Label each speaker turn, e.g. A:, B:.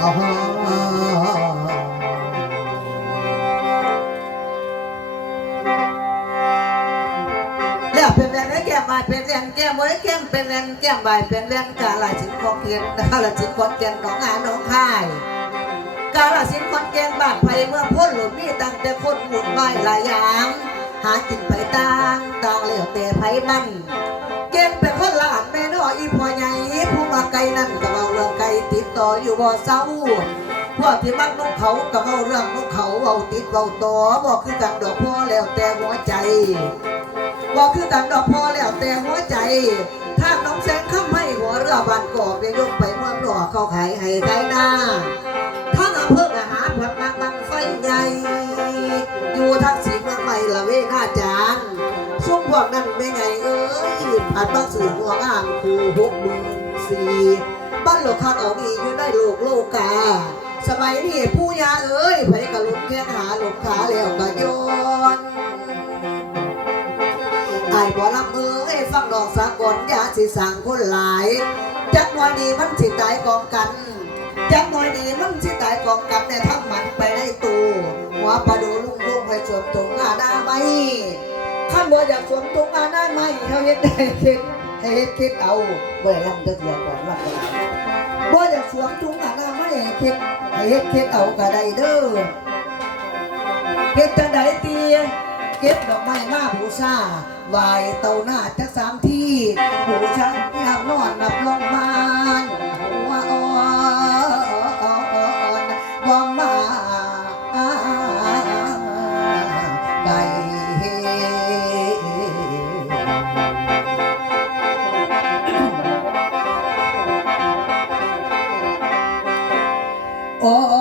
A: แล้วเป็นแรงแก้มบายเป็นแรงแก้มไว้แก้เป็นแรงแก้มบเป็นแรงกาลาชินคอนเกียนกาลาชินคอนเกียนหองหานหองคายกาลาชินคอนเกียนบาดไผ่เมื่อพ้นหลุดมีตั้งแต่คนหมุนไม้หลายอย่างหากินไปต่างต่งเหลวแต่ไผ่มันเก่งเป็นคนละอันแม่น้ออีพ่อใหญ่ผู้มาไกลนั่นก็ ติดต่ออยู่บ่เศร้าพวกที่มักนกเขาก็เอาเรื่องนกเขาเอาติดเอาต่อบอกคือกันดอกพ่อแล้วแต่หัวใจบอกคือกันดอกพ่อแล้วแต่หัวใจ ถ้าน้องแสงข้ามให้หัวเรือบานกอกเนี่ยยกไปเมืองนอกเขาขายให้ขายหน้าถ้าอำเภออาหารผัดมังบังไฟใหญ่อยู่ทางสีเมืองใหม่ละเวหน้าจานช่วงพวกนั้นไม่ไงเอ้ยผ่านบ้าสื่อหัวอ่างคูหกหมื่นสี่้นหลวงข้าเอาอีอยู่ได้โลกโลกา สมัยนี้ผู้ยาเอ้ยไผกะลุกแข้งหาหลงขาแล้วก็โยนไอ้บ่ลำเอ้ยฟังดอกสากลยาสิสั่งคนหลาย จักหน่อยนี้มันสิตายกองกัน จักหน่อยนี้มันสิตายกองกันในทั้งมันไปได้ตูหัวปลาดูลุงลุงไปสวมถุงอาหน้าไม่ข้าบ่อยากสวมถุงอาหน้าไม่เขาเฮ็ดได้คิดให้เฮ็ดคิดเอาเบื่อลำจะเดียวก่อนลำกัน บ่อยากสวมถุงอาหน้าไม่ให้คิดให้เฮ็ดคิดเอากระได้เด้อเฮ็ดจังไดเตียเก็บดอกไม้มาบูชาไหวเต่าหน้าจักสามที โอ้